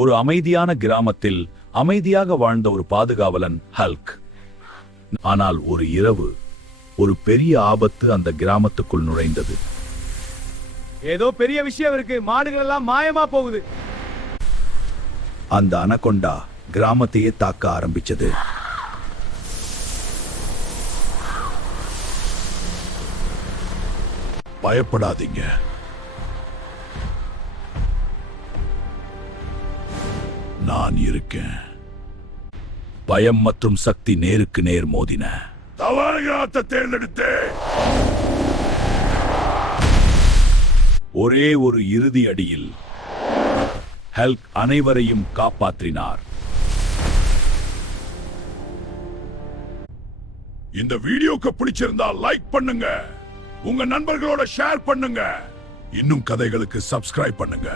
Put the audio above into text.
ஒரு அமைதியான கிராமத்தில் அமைதியாக வாழ்ந்த ஒரு பாதுகாவலன் ஹல்க். ஆனால் ஒரு இரவு ஒரு பெரிய ஆபத்து அந்த கிராமத்துக்குள் நுழைந்தது. ஏதோ பெரிய விஷயம் இருக்கு, மாடுகள் எல்லாம் மாயமா போகுது. அந்த அனகொண்டா கிராமத்தையே தாக்க ஆரம்பிச்சது. பயப்படாதீங்க, நான் இருக்கேன். பயம் மற்றும் சக்தி நேருக்கு நேர் மோதின. தவறாக தேர்ந்தெடுத்தேன். ஒரே ஒரு இறுதி அடியில் ஹல்க் அனைவரையும் காப்பாற்றினார். இந்த வீடியோக்கு பிடிச்சிருந்தா லைக் பண்ணுங்க, உங்க நண்பர்களோட ஷேர் பண்ணுங்க, இன்னும் கதைகளுக்கு சப்ஸ்கிரைப் பண்ணுங்க.